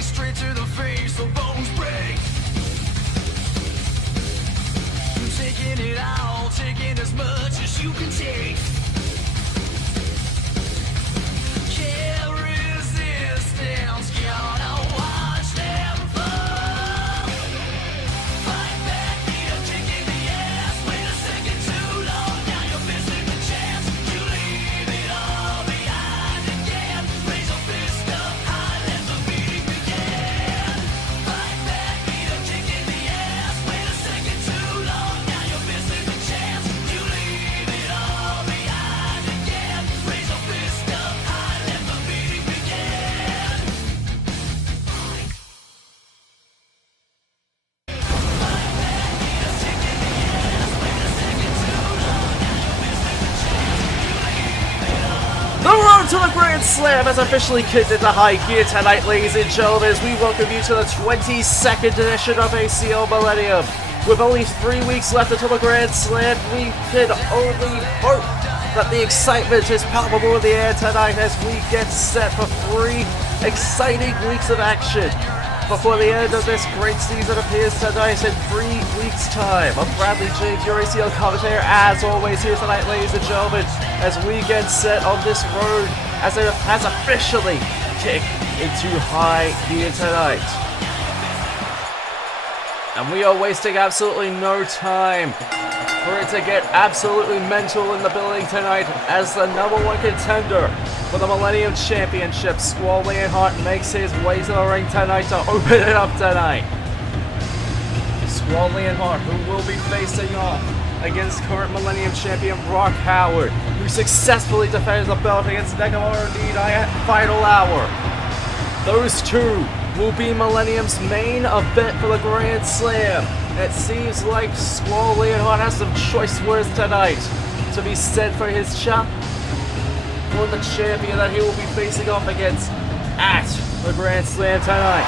straight to the face, the bones break. Taking it all, taking as much as you can take. Can't resistance, gotta watch them fall. Fight back, need a kick in the ass. Wait a second too long, now you're missing the chance. You leave it all behind again. Raise your fist up high, let the beating begin. Fight back, need a kick in the ass. Wait a second too long, now you're missing the chance. You leave it all behind again. Raise your fist up high, let the beating begin. The road to the Grand Slam has officially kicked into high gear tonight, ladies and gentlemen, as we welcome you to the 22nd edition of ACL Millennium. With only 3 weeks left until the Grand Slam, we can only hope that the excitement is palpable in the air tonight as we get set for 3 exciting weeks of action before the end of this great season appears tonight in 3 weeks' time. I'm Bradley James, your ACL commentator, as always, here tonight, ladies and gentlemen, as we get set on this road as it has officially kicked into high gear tonight. And we are wasting absolutely no time for it to get absolutely mental in the building tonight as the #1 contender for the Millennium Championship, Squall Leonhart, makes his way to the ring tonight to open it up tonight. Squall Leonhart, who will be facing off against current Millennium Champion Brock Howard, who successfully defended the belt against Nakamura Nidai at Final Hour. Those two will be Millennium's main event for the Grand Slam. It seems like Squall Leonhart has some choice words tonight to be said for his shot for the champion that he will be facing off against at the Grand Slam tonight.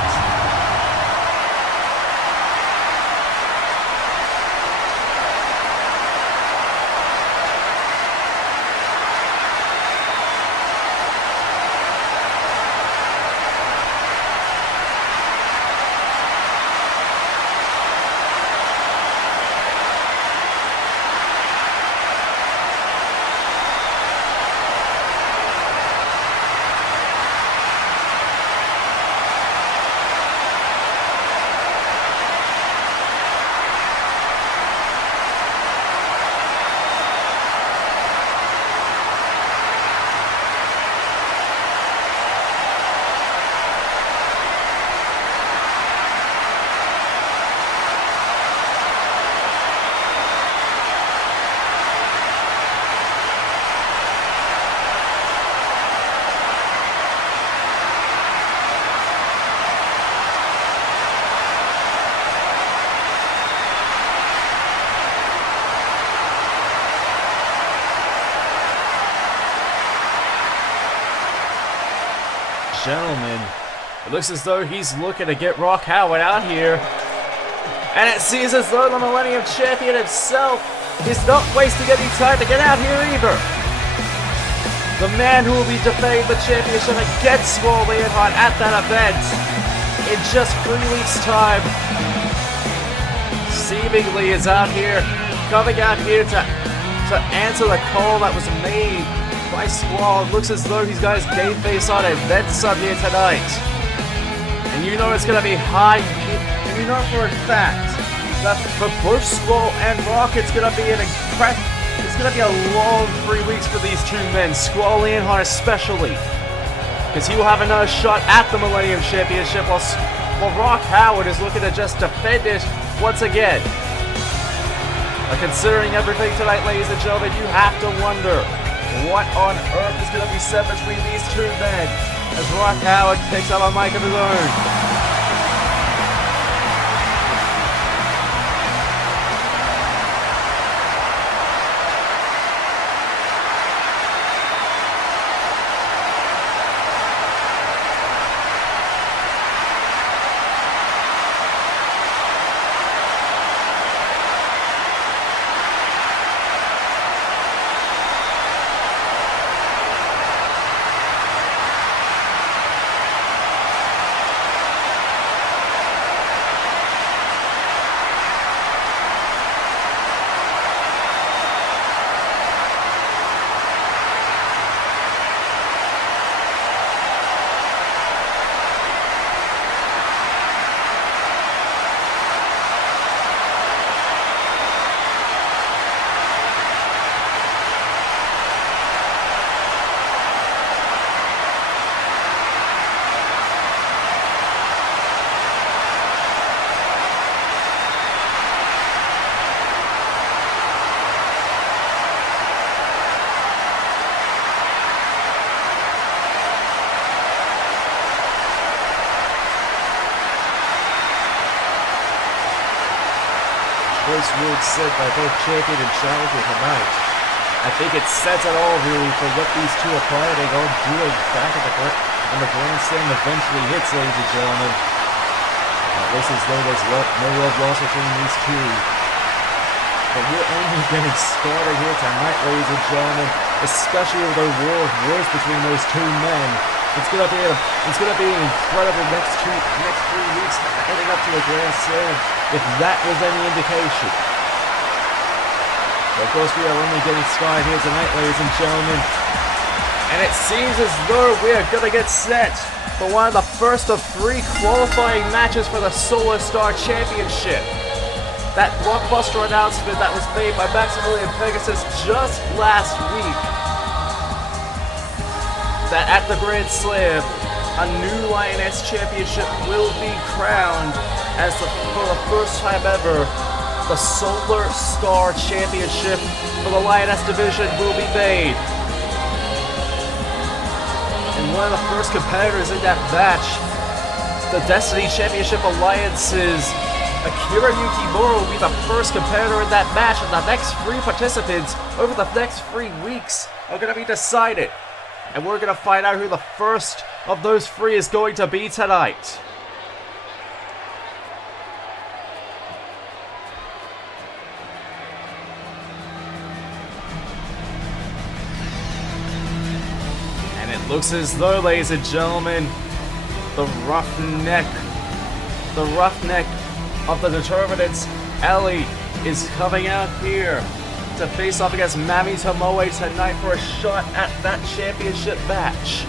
Gentlemen, it looks as though he's looking to get Brock Howard out here. And it seems as though the Millennium Champion himself is not wasting any time to get out here either. The man who will be defending the championship against Squall Leonhart at that event in just 3 weeks' time seemingly is out here, coming out here to answer the call that was made by Squall. It looks as though he's got his game face on and then some here tonight. And you know it's going to be high. And you know for a fact that for both Squall and Rock, it's going to be it's going to be a long 3 weeks for these two men, Squall Leonhart especially, because he will have another shot at the Millennium Championship while Brock Howard is looking to just defend it once again. But considering everything tonight, ladies and gentlemen, you have to wonder what on earth is going to be said between these two men as Brock Howard picks up a mic of his own. nice words said by both champion and challenger tonight. I think it says it all really for what these two are planning on doing back at when the Grand Slam eventually hits, ladies and gentlemen. This is though there's no love lost between these two. But we're only getting started here tonight, ladies and gentlemen, especially with the war of words between those two men. It's gonna be an incredible next 3 weeks heading up to the Grand Slam, if that was any indication. But of course, we are only getting started here tonight, ladies and gentlemen. And it seems as though we are gonna get set for one of the first of 3 qualifying matches for the Solar Star Championship. That blockbuster announcement that was made by Maximilian Pegasus just last week, that at the Grand Slam, a new Lioness Championship will be crowned as for the first time ever, the Solar Star Championship for the Lioness Division will be made. And one of the first competitors in that match, the Destiny Championship Alliance's Akira Yukimura will be the first competitor in that match, and the next 3 participants over the next 3 weeks are going to be decided. And we're going to find out who the first of those 3 is going to be tonight. And it looks as though, ladies and gentlemen, the roughneck of the Determinants, Ellie, is coming out here to face off against Mami Tomoe tonight for a shot at that championship match.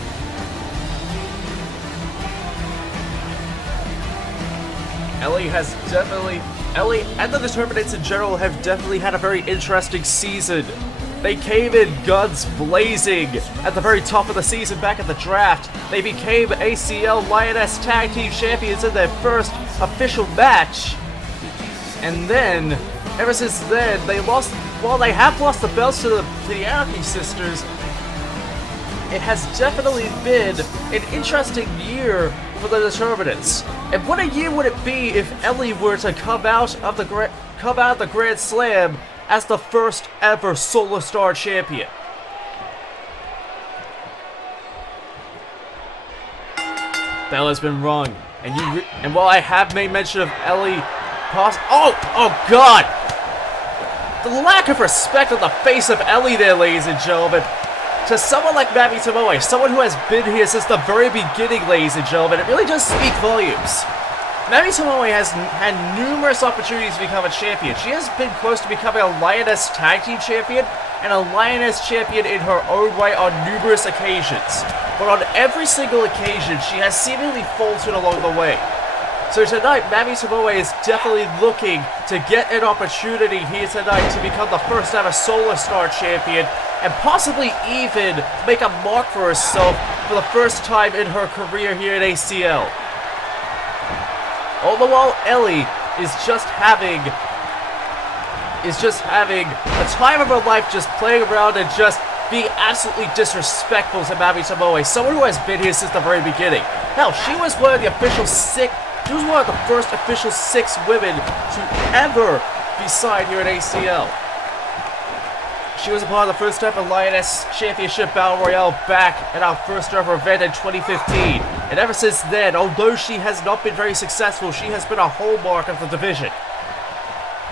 Ellie and the Determinants in general have definitely had a very interesting season. They came in guns blazing at the very top of the season back at the draft. They became ACL Lioness Tag Team Champions in their first official match. And then, ever since then, they have lost the belts to the Anarchy Sisters. It has definitely been an interesting year for the Determinants. And what a year would it be if Ellie were to come out of the Grand Slam as the first ever Solar Star champion. Bella's been wrong, and while I have made mention of Ellie, oh God! The lack of respect on the face of Ellie there, ladies and gentlemen. To someone like Mami Tomoe, someone who has been here since the very beginning, ladies and gentlemen, it really does speak volumes. Mami Tomoe has had numerous opportunities to become a champion. She has been close to becoming a Lioness Tag Team Champion and a Lioness Champion in her own right on numerous occasions. But on every single occasion, she has seemingly faltered along the way. So tonight, Mami Tomoe is definitely looking to get an opportunity here tonight to become the first ever Solar Star Champion and possibly even make a mark for herself for the first time in her career here at ACL. All the while, Ellie is just having the time of her life, just playing around and just being absolutely disrespectful to Mami Tomoe, someone who has been here since the very beginning. Hell, she was one of the first official 6 women to ever be signed here at ACL. She was a part of the first ever Lioness Championship Battle Royale back at our first ever event in 2015. And ever since then, although she has not been very successful, she has been a hallmark of the division.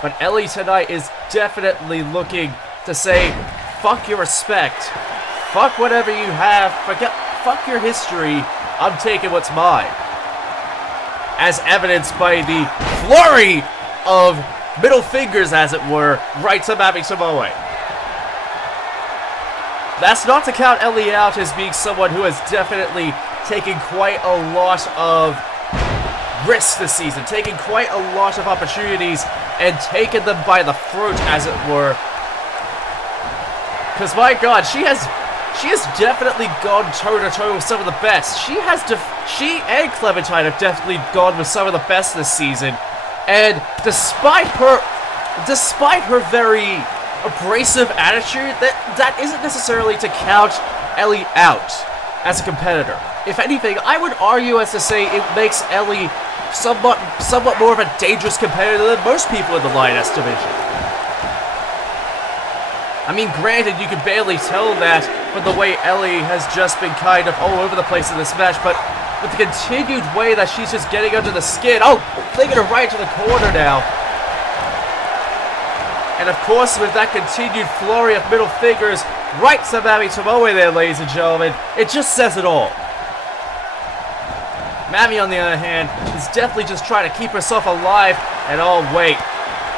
But Ellie tonight is definitely looking to say, fuck your respect, fuck whatever you have, fuck your history, I'm taking what's mine. As evidenced by the flurry of middle fingers, as it were, right to Mami Tomoe. That's not to count Ellie out as being someone who has definitely taken quite a lot of risks this season, taken quite a lot of opportunities and taken them by the throat, as it were. Because my God, she has definitely gone toe-to-toe with some of the best. She and Clementine have definitely gone with some of the best this season. And despite her very abrasive attitude, that isn't necessarily to count Ellie out. as a competitor. If anything, I would argue as to say it makes Ellie somewhat more of a dangerous competitor than most people in the Lioness Division. I mean, granted, you can barely tell that from the way Ellie has just been kind of all over the place in this match, but with the continued way that she's just getting under the skin. Oh, flinging her right to the corner now. And of course, with that continued flurry of middle fingers right to Mami Tomoe there, ladies and gentlemen, it just says it all. Mami, on the other hand, is definitely just trying to keep herself alive. And oh, wait.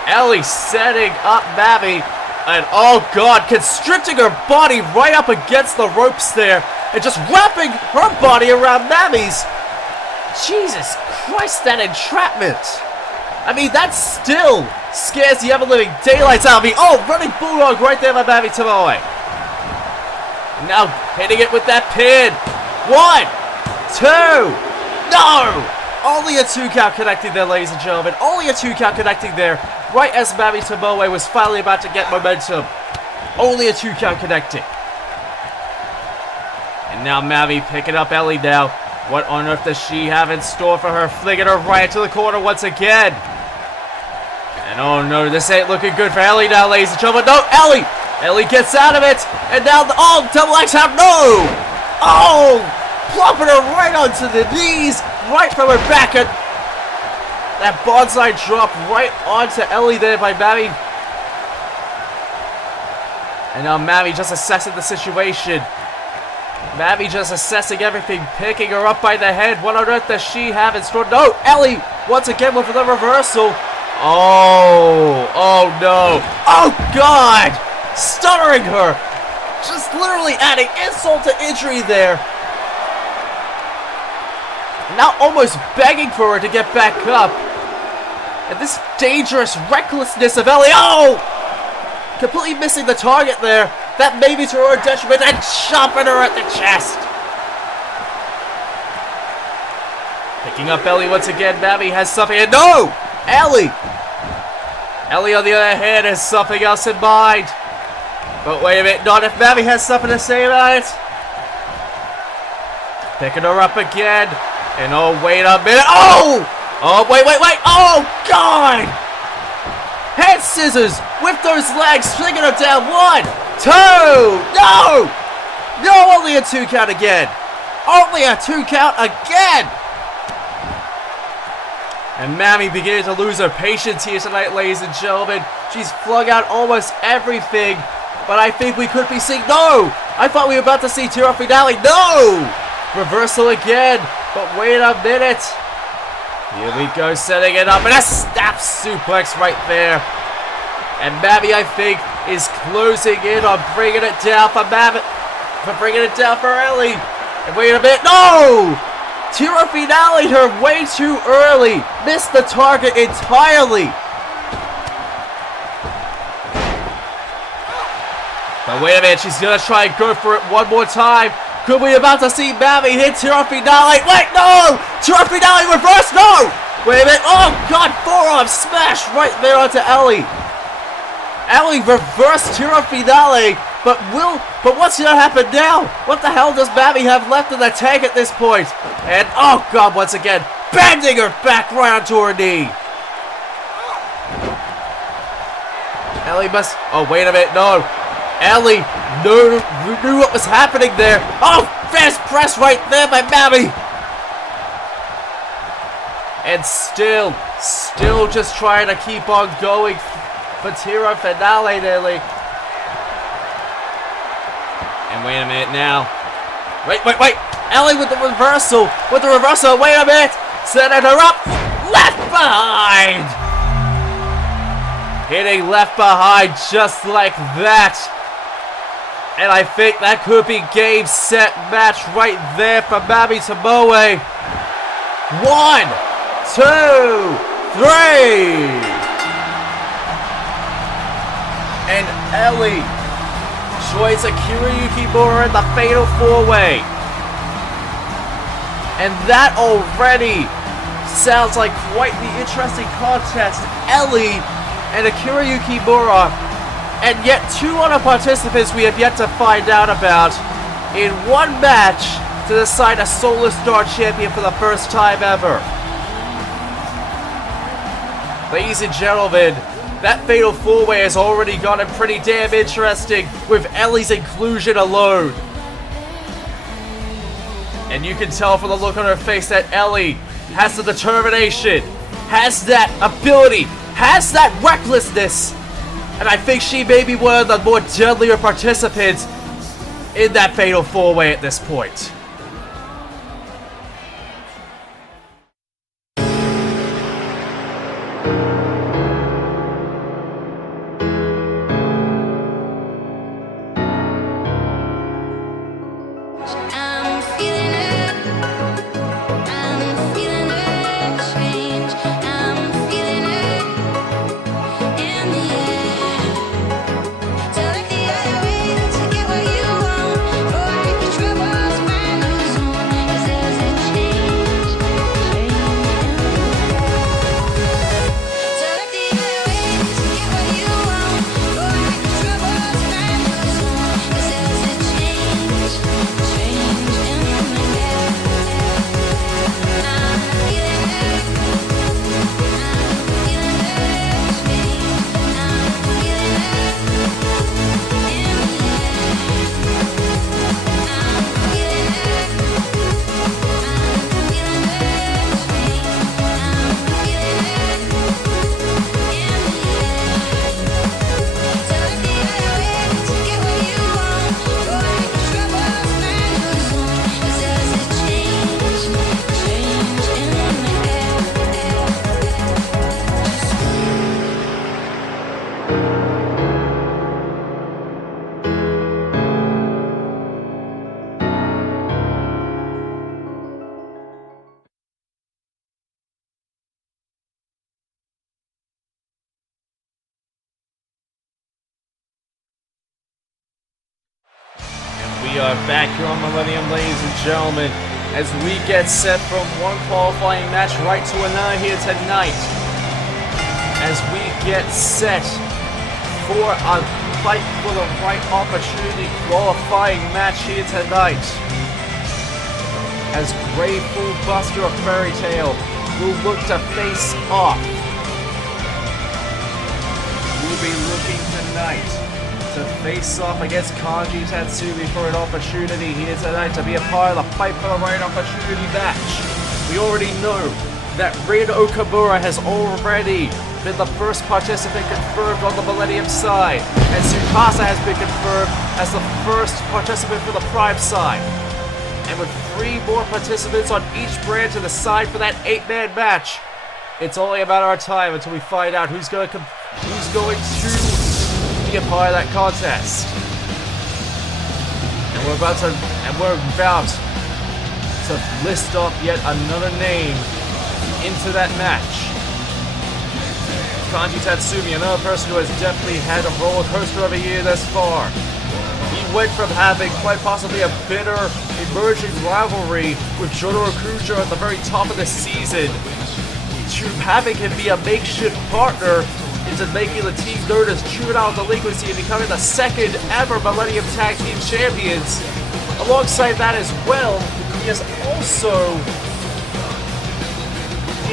Ellie setting up Mami. And oh god, constricting her body right up against the ropes there. And just wrapping her body around Mami's. Jesus Christ, that entrapment. I mean, that still scares the ever-living daylights out of me. Oh, running bulldog right there by Mami Tomoe. Now hitting it with that pin. 1, 2. No! Only a 2 count connecting there, ladies and gentlemen. Only a 2 count connecting there. Right as Mami Tomoe was finally about to get momentum. Only a 2 count connecting. And now Mami picking up Ellie now. What on earth does she have in store for her? Flinging her right to the corner once again. And oh no, this ain't looking good for Ellie now, ladies and gentlemen. No, Ellie! Ellie gets out of it. And now the double X out. No! Oh! Plopping her right onto the knees. Right from her back. And that bonsai drop right onto Ellie there by Mami. And now Mami just assessing the situation. Mami just assessing everything, picking her up by the head. What on earth does she have in store? No, Ellie once again with the reversal. Oh no. Oh god! Stuttering her. Just literally adding insult to injury there. Now almost begging for her to get back up. And this dangerous recklessness of Ellie. Oh! Completely missing the target there. That may be to her detriment and chopping her at the chest. Picking up Ellie once again. Mami has something. And no! Ellie! Ellie, on the other hand, has something else in mind. But wait a minute. Not if Mami has something to say about it. Picking her up again. And oh, wait a minute. Oh! Oh, wait. Oh, God! Head scissors with those legs, swinging her down. 1, 2. No! No, only a 2 count again. Only a 2 count again. And Mami beginning to lose her patience here tonight, ladies and gentlemen. She's flung out almost everything. But I think we could be seeing... No! I thought we were about to see Tiro Finale. No! Reversal again. But wait a minute. Here we go, setting it up. And a snap suplex right there. And Mami, I think, is closing in on bringing it down for Mami. For bringing it down for Ellie. And wait a minute. No! Tiro Finale her way too early. Missed the target entirely. But wait a minute. She's going to try and go for it one more time. Could we about to see Mami hit Tiro Finale? Wait, no! Tiro Finale reverse, no! Wait a minute, oh god, forearm smash right there onto Ellie. Ellie reversed Tiro Finale, but what's gonna happen now? What the hell does Mami have left in the tank at this point? And oh god, once again, bending her back right onto her knee. Ellie must, oh wait a minute, no. Ellie knew what was happening there. Oh, fast press right there by Mami. And still just trying to keep on going for Tiro Finale nearly. And wait a minute now. Wait. Ellie with the reversal. Wait a minute. Setting her up. Left behind. Hitting left behind just like that. And I think that could be game, set, match right there for Mami Tomoe. 1, 2, 3. And Ellie joins Akira Yukimura in the Fatal 4-Way. And that already sounds like quite the interesting contest. Ellie and Akira Yukimura. And yet 2 other participants we have yet to find out about in one match to decide a Solar Star champion for the first time ever. Ladies and gentlemen, that Fatal 4-Way has already gotten pretty damn interesting with Ellie's inclusion alone. And you can tell from the look on her face that Ellie has the determination, has that ability, has that recklessness. And I think she may be one of the more deadlier participants in that Fatal 4-Way at this point. We are back here on Millennium, ladies and gentlemen, as we get set from one qualifying match right to another here tonight. As we get set for a fight for the right opportunity qualifying match here tonight. As Grateful Buster of Fairy Tail will look to face off. We'll be looking tonight to face off against Kanji Tatsumi for an opportunity here tonight to be a part of the Fight for the Right Opportunity match. We already know that Rin Okamura has already been the first participant confirmed on the Millennium side, and Tsukasa has been confirmed as the first participant for the Prime side. And with 3 more participants on each brand to the side for that 8-man match, it's only a matter of time until we find out who's going to be a part of that contest. And we're about to list off yet another name into that match. Kanji Tatsumi, another person who has definitely had a roller coaster of a year thus far. He went from having quite possibly a bitter emerging rivalry with Jotaro Kujo at the very top of the season to having him be a makeshift partner into making the team known as Juvenile Delinquency and becoming the second ever Millennium Tag Team Champions. Alongside that as well, he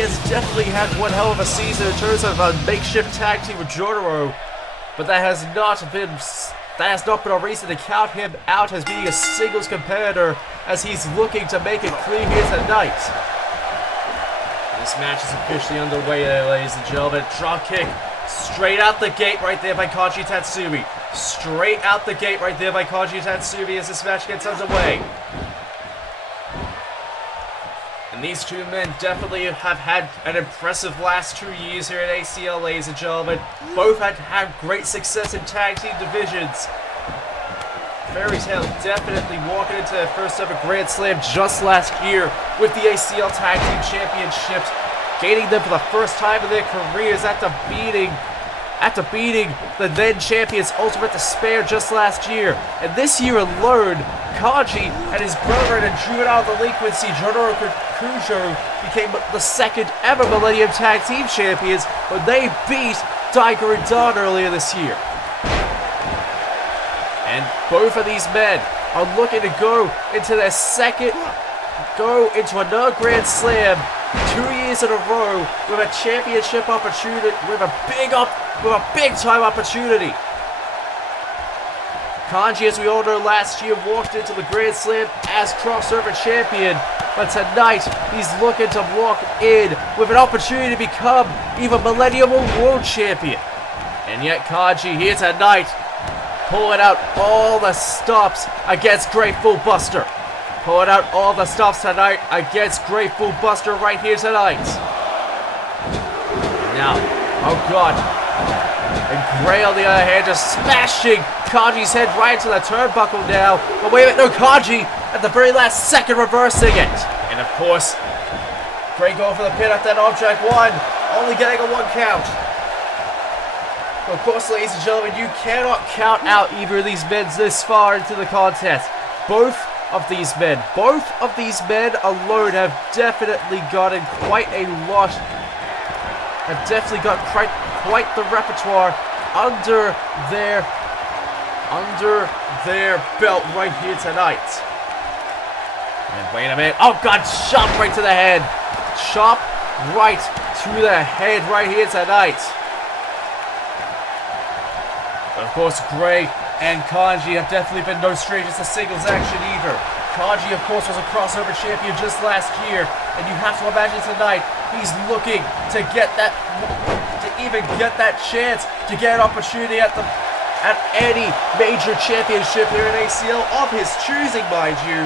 has definitely had one hell of a season in terms of a makeshift tag team with Jotaro, but that has not been a reason to count him out as being a singles competitor, as he's looking to make it clear here tonight. This match is officially underway, ladies and gentlemen. Drop kick straight out the gate right there by Kanji Tatsumi. Straight out the gate right there by Kanji Tatsumi as this match gets underway. And these two men definitely have had an impressive last 2 years here at ACL, ladies and gentlemen. Both had great success in tag team divisions. Fairy Tail definitely walking into their first ever Grand Slam just last year with the ACL Tag Team Championships, gaining them for the first time in their careers after beating the then champions Ultimate Despair just last year. And this year alone, Kanji and his brother in a Juvenile Delinquency, Jotaro Kujo, became the second ever Millennium Tag Team Champions when they beat Tiger and Dawn earlier this year. And both of these men are looking to go into their into another Grand Slam 2 years in a row with a championship opportunity, with a big time opportunity. Kanji, as we all know, last year walked into the Grand Slam as crossover champion, but tonight he's looking to walk in with an opportunity to become even Millennium World Champion. And yet Kanji here tonight, pulling out all the stops against Grateful Buster. Pulling out all the stops tonight against Grateful Buster right here tonight. Now, oh god. And Gray on the other hand just smashing Kanji's head right into the turnbuckle now. But wait a minute, no, Kanji at the very last second reversing it. And of course, Gray going for the pin at that object one, only getting a 1 count. Of course, ladies and gentlemen, you cannot count out either of these men this far into the contest. Both of these men alone have definitely gotten quite a lot, have definitely got quite the repertoire under their belt right here tonight. And wait a minute, oh god, chop right to the head. Chop right to the head right here tonight. Of course, Gray and Kanji have definitely been no strangers to singles action either. Kanji, of course, was a crossover champion just last year, and you have to imagine tonight he's looking to get that, chance to get an opportunity at any major championship here in ACL of his choosing, mind you.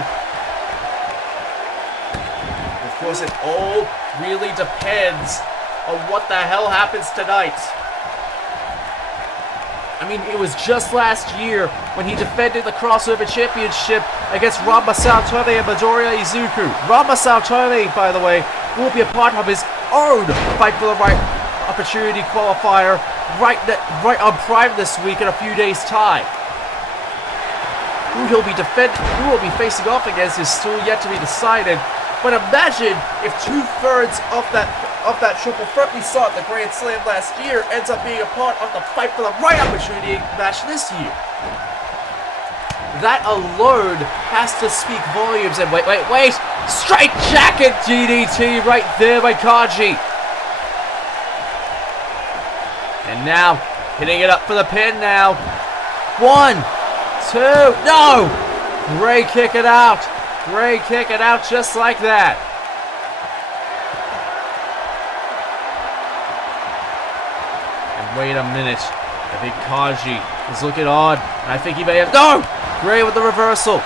Of course, it all really depends on what the hell happens tonight. I mean, it was just last year when he defended the crossover championship against Ramba Saotome and Midoriya Izuku. Ramba Saotome, by the way, will be a part of his own Fight for the Right opportunity qualifier right on Prime this week in a few days' time. Who will be facing off against is still yet to be decided. But imagine if 2/3 of that triple threat we saw at the Grand Slam last year ends up being a part of the Fight for the Right opportunity match this year. That alone has to speak volumes. And wait! Straight jacket DDT right there by Kanji. And now, hitting it up for the pin now. 1, 2, no! Gray kick it out. Gray kick it out just like that. Wait a minute. I think Kanji is looking odd. And I think he may have... No! Gray with the reversal.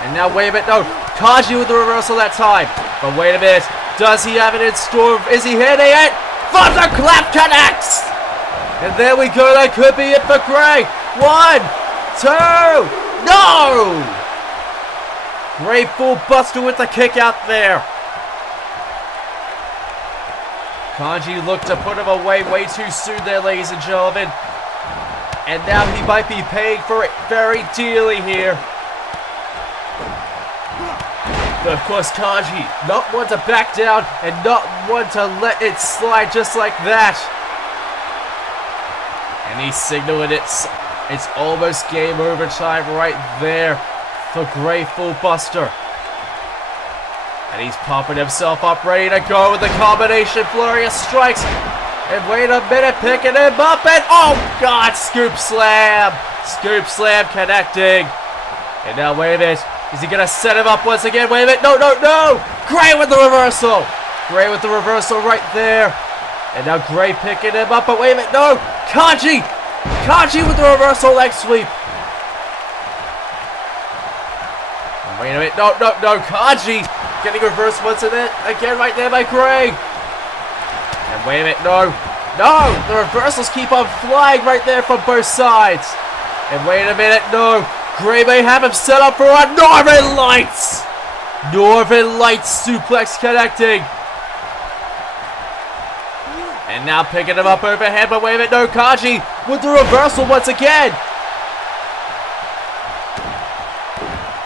And now, wait a minute. No! Kanji with the reversal that time. But wait a minute. Does he have it in store? Is he hitting it? Thunderclap connects! And there we go. That could be it for Gray. 1, 2... No! Grateful Buster with the kick out there. Kanji looked to put him away way too soon there, ladies and gentlemen. And now he might be paying for it very dearly here. But of course, Kanji, not one to back down and not one to let it slide just like that. And he's signaling it's almost game over time right there for Grateful Buster. And he's pumping himself up, ready to go with the combination flurry of strikes. And wait a minute, picking him up, and oh god, scoop slam! Scoop slam connecting. And now, wait a minute, is he gonna set him up once again? Wait a minute, no! Gray with the reversal! Gray with the reversal right there. And now Gray picking him up, but wait a minute, no! Kanji! Kanji with the reversal leg sweep. And wait a minute, no, Kanji! Getting reversed once again right there by Gray. And wait a minute, no! The reversals keep on flying right there from both sides. And wait a minute, no! Gray may have him set up for a Northern Lights! Northern Lights suplex connecting. And now picking him up overhead, but wait a minute, no! Kanji with the reversal once again.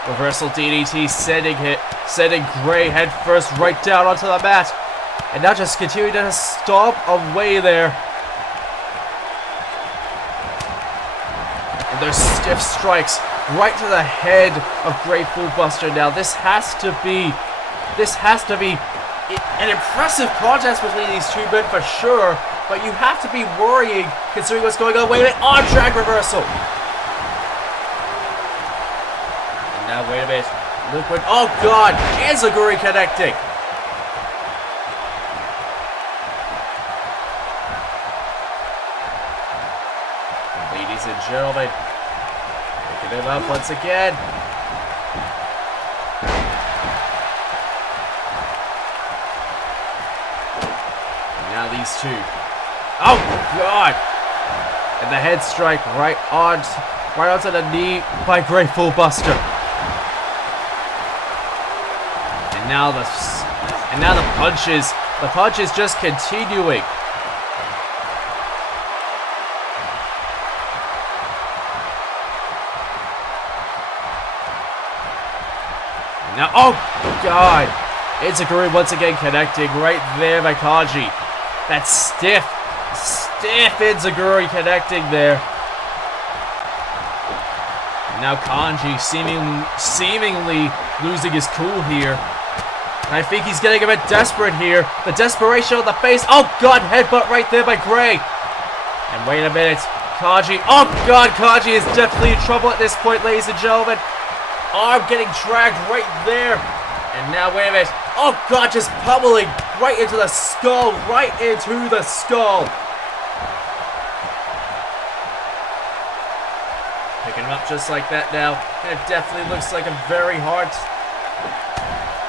Reversal DDT sending Gray head first right down onto the mat. And now just continuing to stomp away there. And those stiff strikes right to the head of Grateful Buster. Now this has to be an impressive contest between these two men for sure, but you have to be worrying considering what's going on. Wait a minute, arm drag reversal. And now wait a minute, Liquid, oh god, Enziguri connecting. Ladies and gentlemen, picking him up once again. Now these two. Oh god! And the head strike right onto the knee by Grateful Buster. And now the punches just continuing. Now, oh god! Enziguri once again connecting right there by Kaji. That stiff Enziguri connecting there. And now Kanji seemingly losing his cool here. And I think he's getting a bit desperate here. The desperation on the face. Oh god, headbutt right there by Gray. And wait a minute, Kanji. Oh god, Kanji is definitely in trouble at this point, ladies and gentlemen. Arm getting dragged right there. And now, wait a minute. Oh god, just pummeling right into the skull. Right into the skull. Picking him up just like that now. And it definitely looks like a very hard...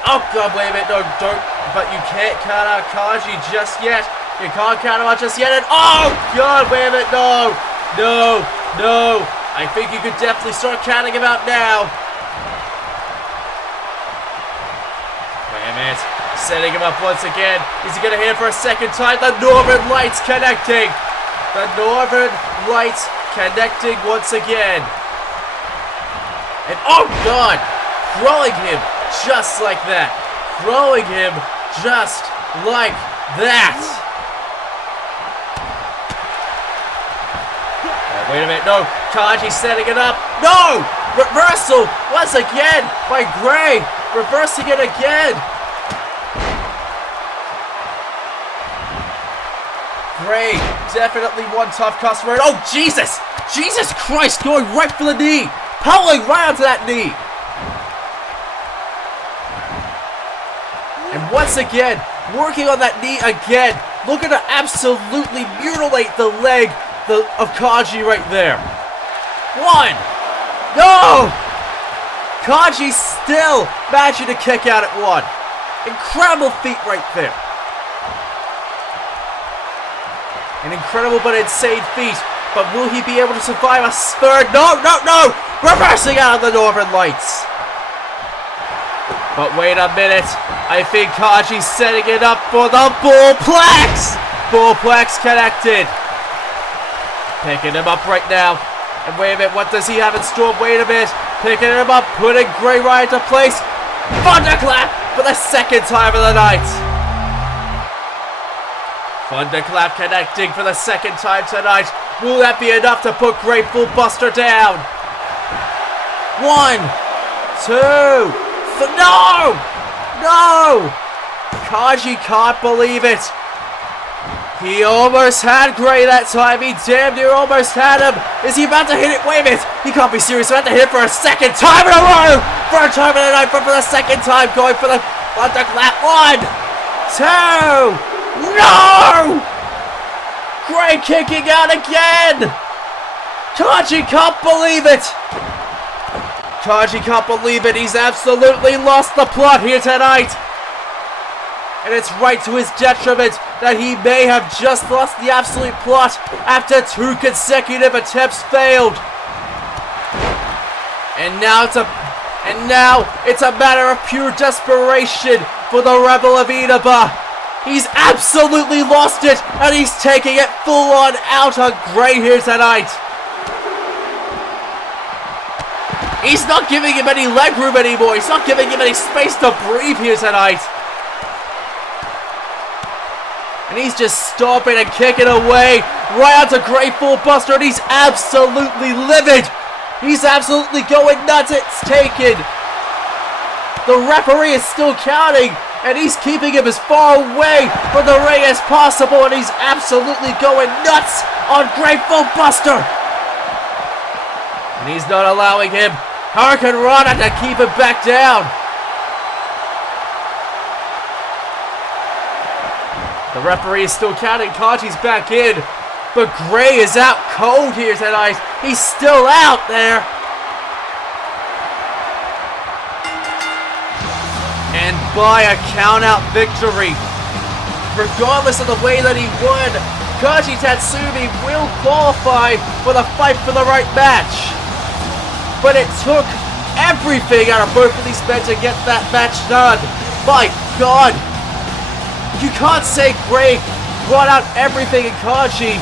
Oh god, wait a minute. No, don't. But you can't count out Kanji just yet. You can't count him out just yet. And oh god, wait a minute. No. No. No. I think you could definitely start counting him out now. Setting him up once again. Is he going to hit it for a second time? The Northern Lights connecting. The Northern Lights connecting once again. And oh god, throwing him just like that. Throwing him just like that. Oh, wait a minute. No, Kaji setting it up. No! Reversal once again by Gray. Reversing it again. Gray, definitely one tough customer. Oh, Jesus! Jesus Christ, going right for the knee! Pummeling right onto that knee! And once again, working on that knee again. Looking to absolutely mutilate the leg of Kaji right there. One! No! Kaji still managing to kick out at one. Incredible feat right there. An incredible but insane feat. But will he be able to survive a third? No, no, no! Reversing out of the Northern Lights. But wait a minute. I think Kaji's setting it up for the Bullplex. Bullplex connected. Picking him up right now. And wait a minute, what does he have in store? Wait a minute. Picking him up, putting Gray right into place. Thunderclap for the second time of the night. Thunderclap connecting for the second time tonight. Will that be enough to put Grateful Buster down? 1, 2, no! No! Kaji can't believe it. He almost had Gray that time. He damn near almost had him. Is he about to hit it? Wait a minute. He can't be serious. He's about to hit it for a second time in a row. Third time in a night, but for the second time, going for the thunderclap. 1, 2. No! Gray kicking out again. Kaji can't believe it. Kaji can't believe it. He's absolutely lost the plot here tonight. And it's right to his detriment that he may have just lost the absolute plot after 2 consecutive attempts failed. And now it's a matter of pure desperation for the Rebel of Inaba. He's absolutely lost it, and he's taking it full on out on Gray here tonight. He's not giving him any leg room anymore. He's not giving him any space to breathe here tonight. And he's just stomping and kicking away right onto Grateful Buster, and he's absolutely livid. He's absolutely going nuts. It's taken. The referee is still counting, and he's keeping him as far away from the ring as possible, and he's absolutely going nuts on Grateful Buster. And he's not allowing him, Hurricane Rana, to keep him back down. The referee is still counting. Kaji's back in. But Gray is out cold here tonight. He's still out there. And by a count-out victory, regardless of the way that he won, Kaji Tatsumi will qualify for the Fight for the Right match. But it took everything out of both of these men to get that match done. My God. You can't say Gray brought out everything in Kaji.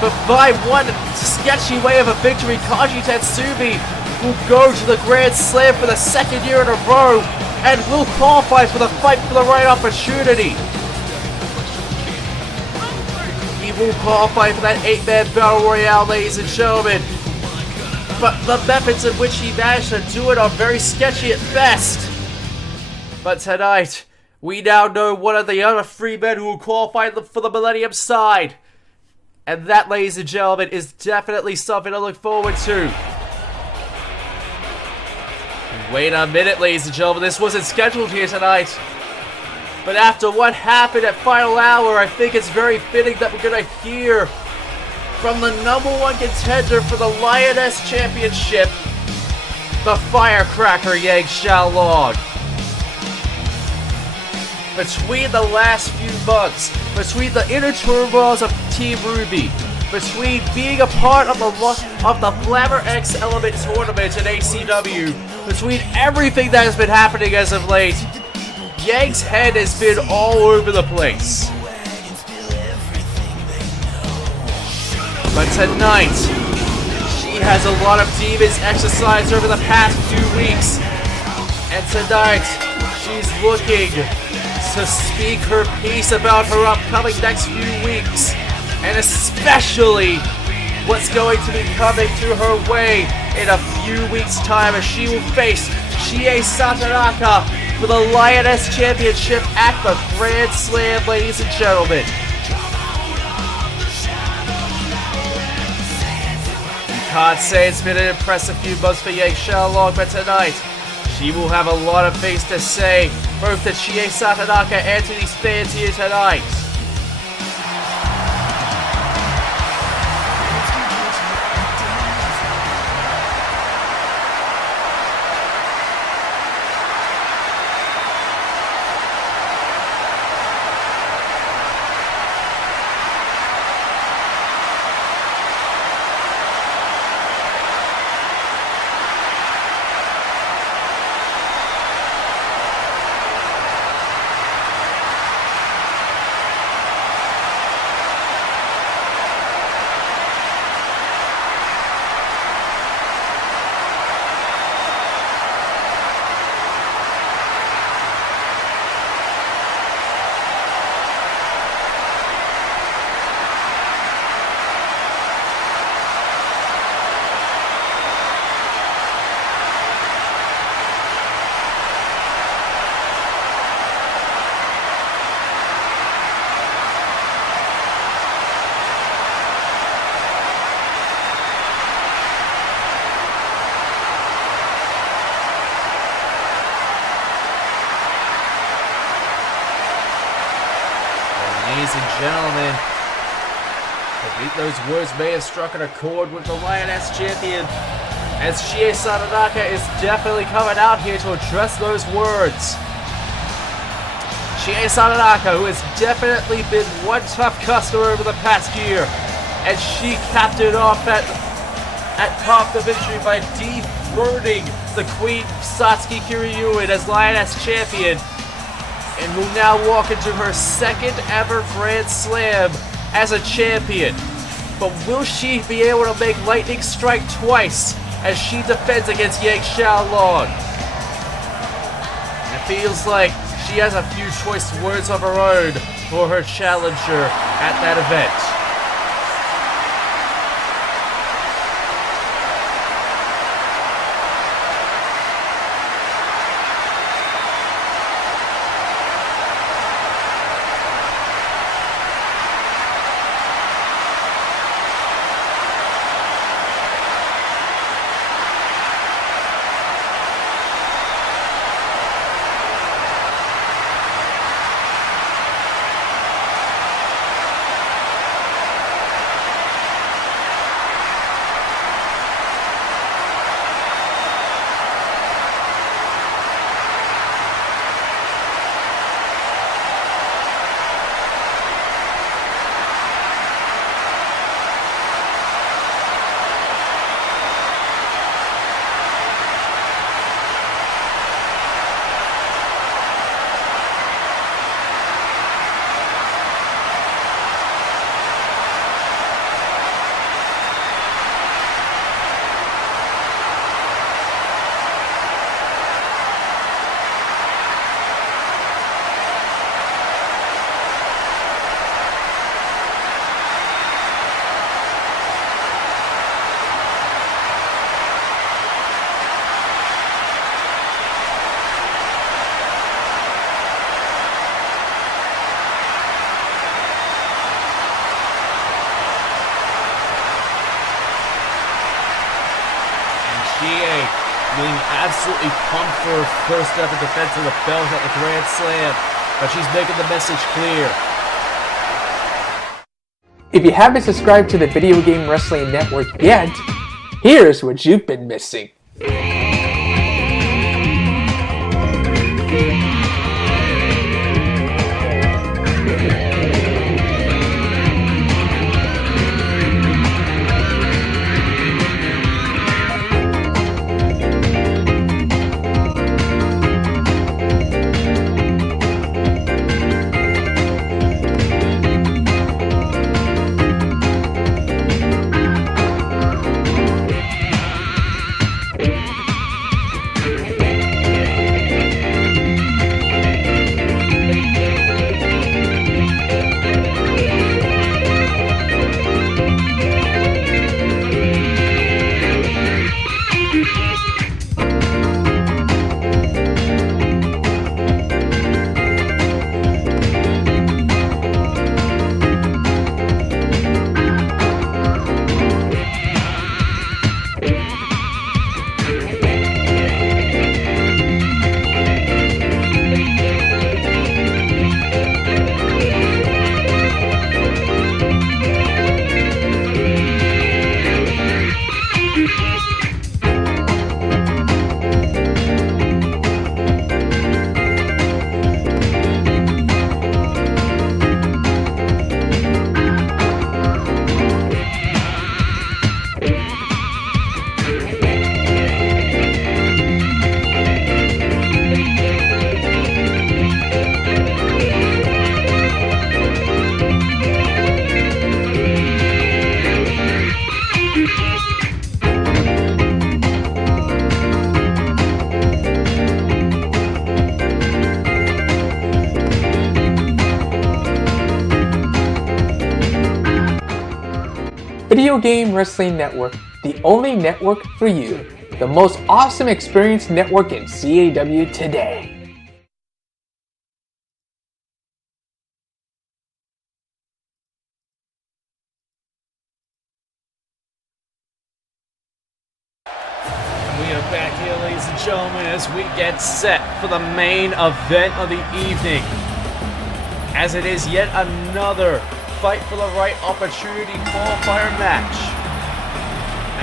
But by one sketchy way of a victory, Kaji Tatsumi will go to the Grand Slam for the second year in a row and will qualify for the Fight for the Right opportunity. He will qualify for that 8-man Battle Royale, ladies and gentlemen. But the methods in which he managed to do it are very sketchy at best. But tonight, we now know one of the other 3 men who will qualify for the Millennium side. And that, ladies and gentlemen, is definitely something to look forward to. Wait a minute, ladies and gentlemen, this wasn't scheduled here tonight. But after what happened at Final Hour, I think it's very fitting that we're going to hear from the #1 contender for the Lioness Championship, the Firecracker Yang Xiao. Between the last few months, between the inner turmoils of Team Ruby, between being a part of the Glamour X Element tournament in ACW, between everything that has been happening as of late, Yang's head has been all over the place. But tonight, she has a lot of demons exercised over the past few weeks, and tonight, she's looking to speak her piece about her upcoming next few weeks, and especially what's going to be coming to her way in a few weeks' time as she will face Chie Satonaka for the Lioness Championship at the Grand Slam, ladies and gentlemen. You can't say it's been an impressive few months for Yang Xiaolong, but tonight, she will have a lot of things to say, both to Chie Satonaka and to these fans here tonight. Ladies and gentlemen, I think those words may have struck an accord with the Lioness Champion, as Chie Satonaka is definitely coming out here to address those words. Chie Satonaka, who has definitely been one tough customer over the past year, and she capped it off at top the victory by dethroning the Queen Satsuki Kiryuin as Lioness Champion, and will now walk into her second ever Grand Slam as a champion. But will she be able to make lightning strike twice as she defends against Yang Xiaolong? It feels like she has a few choice words of her own for her challenger at that event. absolutely pumped for her first ever defense of the belt at the Grand Slam, but she's making the message clear. If you haven't subscribed to the Video Game Wrestling Network yet, here's what you've been missing. Video Game Wrestling Network, the only network for you. The most awesome experience network in CAW today. We are back here, ladies and gentlemen, as we get set for the main event of the evening. As it is yet another fight for the right opportunity qualifier match.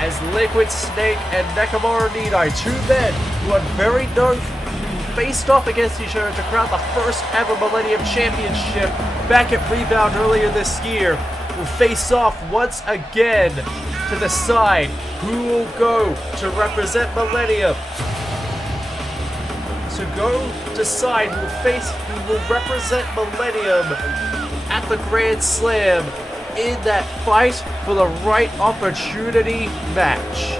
As Liquid Snake and Nakamura Nidai, two men who are very known, faced off against each other to crown the first ever Millennium Championship back at Rebound earlier this year, will face off once again to decide who will go to represent Millennium. To go decide who will represent Millennium at the Grand Slam in that fight for the right opportunity match.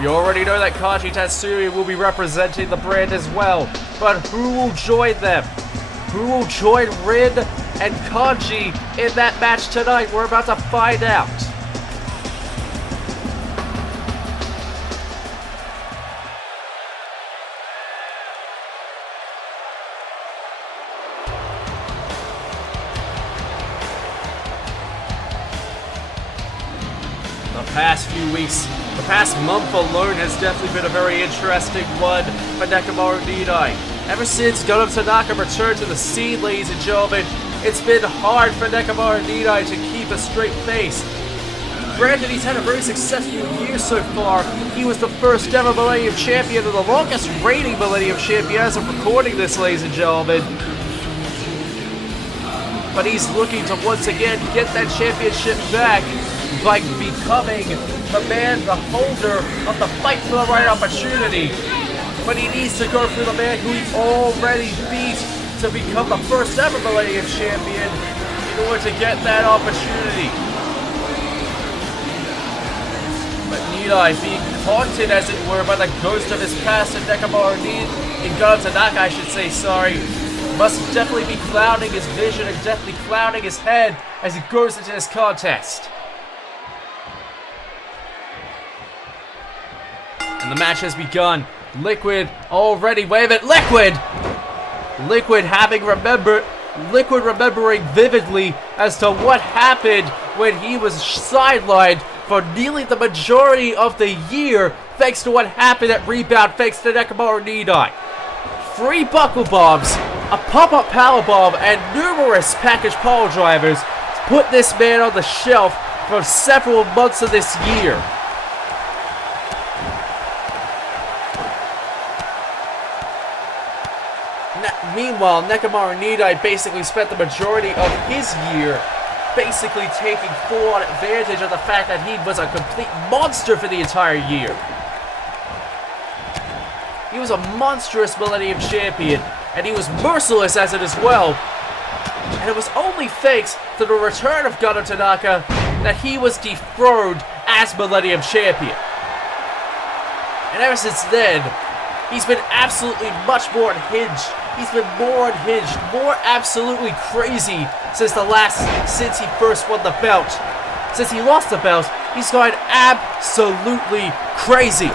We already know that Kaji Tatsumi will be representing the brand as well, but who will join them? Who will join Rin and Kaji in that match tonight? We're about to find out. The past month alone has definitely been a very interesting one for Nakamura Nidai. Ever since Gundam Satonaka returned to the scene, ladies and gentlemen, it's been hard for Nakamura Nidai to keep a straight face. Granted, he's had a very successful year so far. He was the first ever Millennium Champion and the longest reigning Millennium Champion as of recording this, ladies and gentlemen. But he's looking to once again get that championship back by becoming the holder of the fight for the right opportunity. But he needs to go through the man who he already beat to become the first ever Millennium Champion in order to get that opportunity. But Nidai, being haunted as it were by the ghost of his past in Nakamura in Gundam Satonaka, I should say, sorry, must definitely be clouding his vision and definitely clouding his head as he goes into this contest. And the match has begun. Liquid already, wait a minute, Liquid remembering vividly as to what happened when he was sidelined for nearly the majority of the year thanks to what happened at Rebound thanks to Nakamura Nidai. 3 buckle bombs, a pop-up power bomb, and numerous package pole drivers put this man on the shelf for several months of this year. Meanwhile, Nakamura Nidai basically spent the majority of his year basically taking full-on advantage of the fact that he was a complete monster for the entire year. He was a monstrous Millennium Champion, and he was merciless as it as well. And it was only thanks to the return of Satonaka that he was dethroned as Millennium Champion. And ever since then, he's been absolutely much more unhinged. He's been more unhinged, more absolutely crazy since he first won the belt. Since he lost the belt, he's gone absolutely crazy.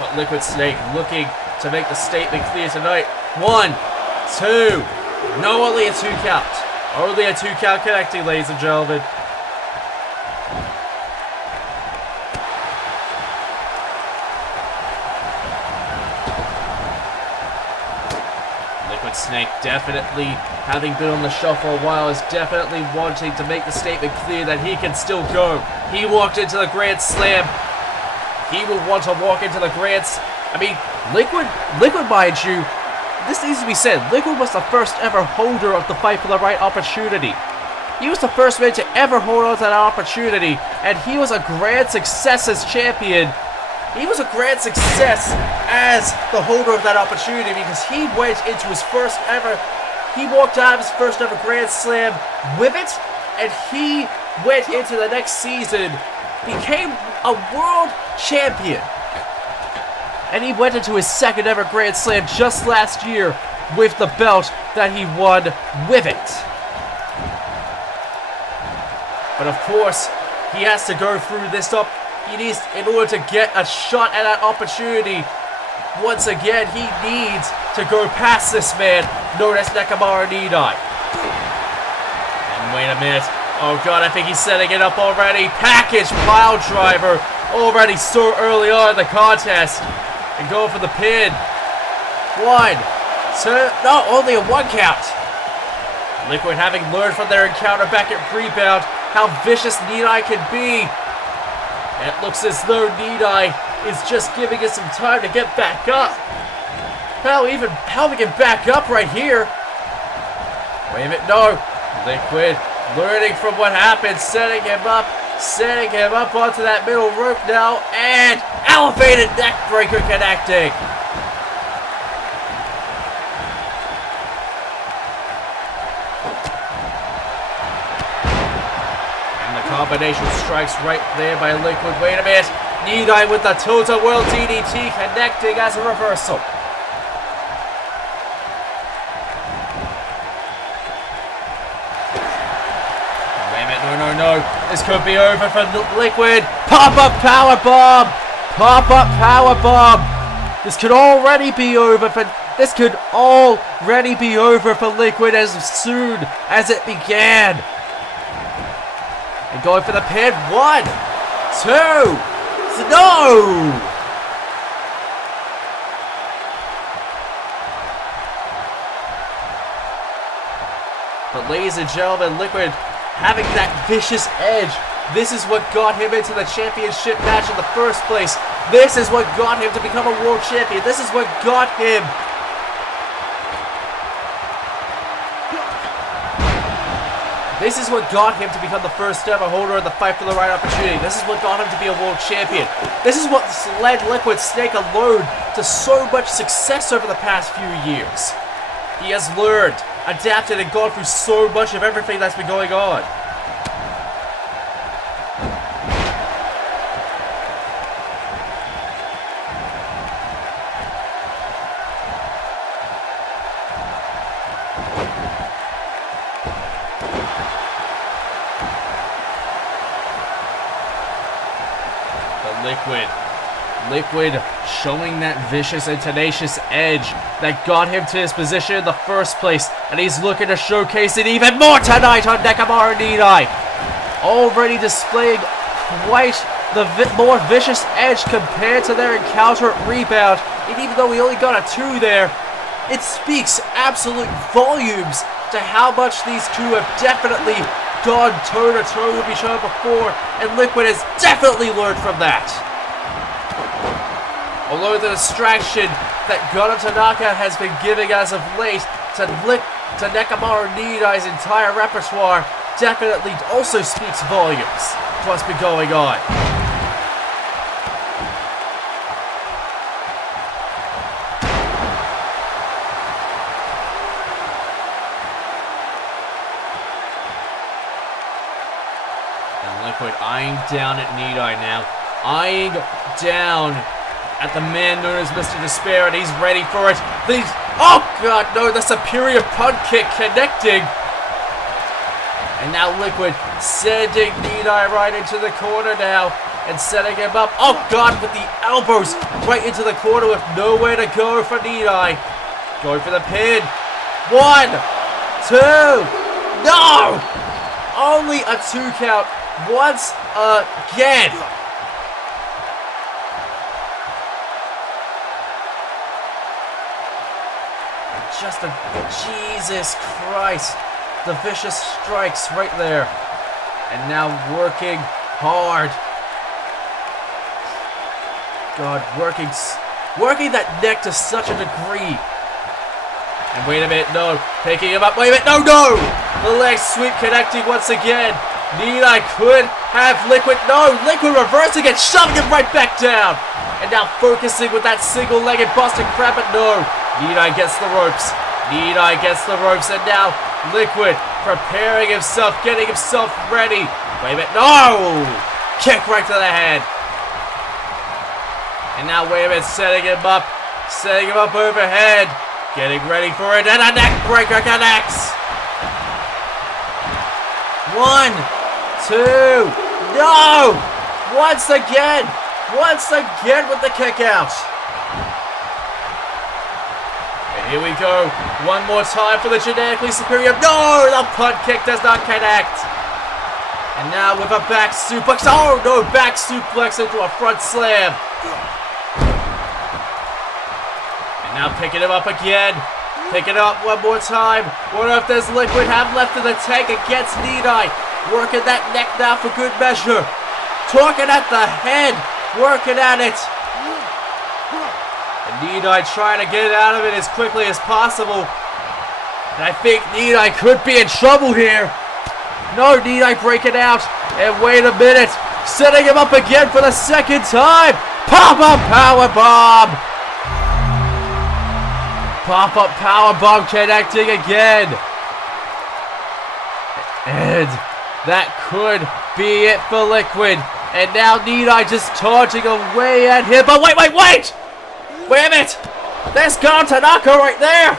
But Liquid Snake looking to make the statement clear tonight. 1, 2, no, only a 2 count. Only a 2 count connecting, ladies and gentlemen. Liquid Snake definitely, having been on the shelf for a while, is definitely wanting to make the statement clear that he can still go. He walked into the Grand Slam. He will want to walk into the Grand Slam. I mean, Liquid, mind you, this needs to be said, Liquid was the first ever holder of the Fight for the Right opportunity. He was the first man to ever hold on to that opportunity, and he was a grand success as champion. He was a grand success as the holder of that opportunity because he went into his first ever, he walked out of his first ever Grand Slam with it, and he went into the next season, became a world champion. And he went into his second ever Grand Slam just last year with the belt that he won with it. But of course, he has to go through this up. He needs, in order to get a shot at that opportunity, once again, he needs to go past this man known as Nakamura Nidai. And wait a minute. Oh god, I think he's setting it up already. Package pile driver already so early on in the contest. And going for the pin. 1, 2, no, only a 1 count. Liquid, having learned from their encounter back at Rebound how vicious Nidai can be. And it looks as though Nidai is just giving us some time to get back up. Hell, even how we can back up right here. Wait a minute, no. Liquid learning from what happened, setting him up onto that middle rope now, and elevated neck breaker connecting. And the combination strikes right there by Liquid. Wait a minute. Nidai with the Total World DDT connecting as a reversal. No. This could be over for Liquid. Pop-up power bomb. Pop-up power bomb. This could already be over for Liquid as soon as it began. And going for the pin. 1, 2. No. But ladies and gentlemen, Liquid having that vicious edge. This is what got him into the championship match in the first place. This is what got him to become a world champion. This is what got him. This is what got him to become the first ever holder of the Fight for the Right opportunity. This is what got him to be a world champion. This is what led Liquid Snake alone to so much success over the past few years. He has learned, adapted, and gone through so much of everything that's been going on. But Liquid Liquid showing that vicious and tenacious edge that got him to his position in the first place, and he's looking to showcase it even more tonight on Nakamura and Nidai. Already displaying quite the more vicious edge compared to their encounter at Rebound, and even though we only got a 2 there, it speaks absolute volumes to how much these two have definitely gone toe-to-toe with each other before, and Liquid has definitely learned from that. Although the distraction that Tanaka has been giving as of late to Nakamura Nidai's entire repertoire definitely also speaks volumes to what's been going on. And Liquid eyeing down at Nidai now. Eyeing down at the man known as Mr. Despair, and he's ready for it. Oh god, no, the superior punt kick connecting. And now Liquid sending Nidai right into the corner now and setting him up. Oh god, with the elbows right into the corner with nowhere to go for Nidai. Going for the pin. 1, 2, no! Only a 2 count once again. Just a Jesus Christ, the vicious strikes right there, and now working hard. God, working that neck to such a degree. And wait a minute, no, picking him up. Wait a minute, no! The leg sweep connecting once again. Nidai could have Liquid. No, Liquid reversing it, shoving him right back down. And now focusing with that single-legged Boston Crab, but no. Nidai gets the ropes. And now Liquid preparing himself, getting himself ready. Wait a minute, no! Kick right to the head. And now wait a minute, setting him up overhead. Getting ready for it, and a neck breaker connects. 1, 2, no! Once again with the kick out. And here we go, one more time for the genetically superior. No, the punt kick does not connect. And now with a back suplex. Oh no, back suplex into a front slam. And now picking him up again. Picking it up one more time. What if there's Liquid have left in the tank against Nidai? Working that neck now for good measure. Talking at the head. Working at it. And Nidai trying to get out of it as quickly as possible. And I think Nidai could be in trouble here. No, Nidai breaking out. And wait a minute. Setting him up again for the second time. Pop-up powerbomb. Pop-up powerbomb connecting again. And that could be it for Liquid. And now Nidai just charging away at him. But wait! Wait a minute! There's Satonaka right there!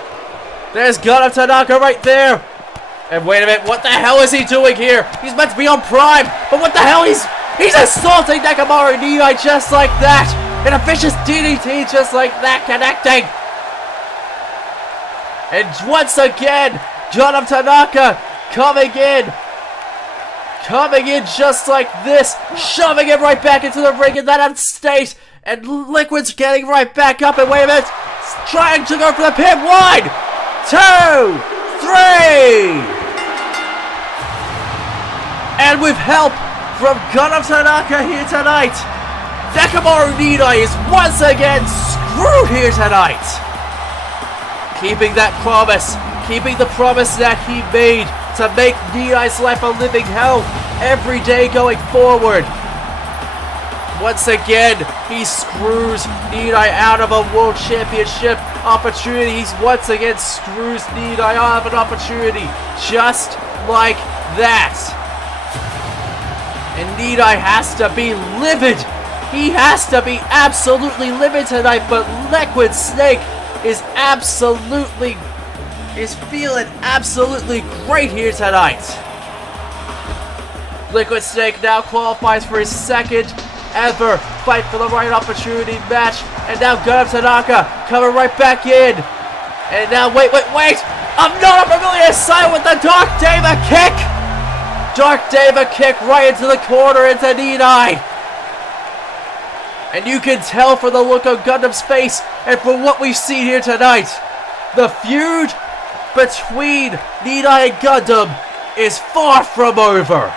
And wait a minute, what the hell is he doing here? He's meant to be on Prime, but what the hell? He's assaulting Nakamura and Nidai just like that! And a vicious DDT just like that, connecting! And once again, Satonaka coming in just like this, shoving him right back into the ring in that unstate, and Liquid's getting right back up, and wait a minute, trying to go for the pin. 1, 2, 3! And with help from Satonaka here tonight, Nakamura Nidai is once again screwed here tonight. Keeping that promise, the promise that he made to make Nidai's life a living hell every day going forward. Once again, he screws Nidai out of a World Championship opportunity. He once again screws Nidai out of an opportunity, just like that. And Nidai has to be livid. He has to be absolutely livid tonight, but Liquid Snake is feeling absolutely great here tonight. Liquid Snake now qualifies for his second ever fight for the right opportunity match. And now Gundam Tanaka coming right back in. And now, wait. I'm not familiar side with the Dark Deva kick. Dark Deva kick right into the corner into Nidai. And you can tell from the look of Gundam's face and from what we've seen here tonight, the feud between Nidai and Gundam is far from over.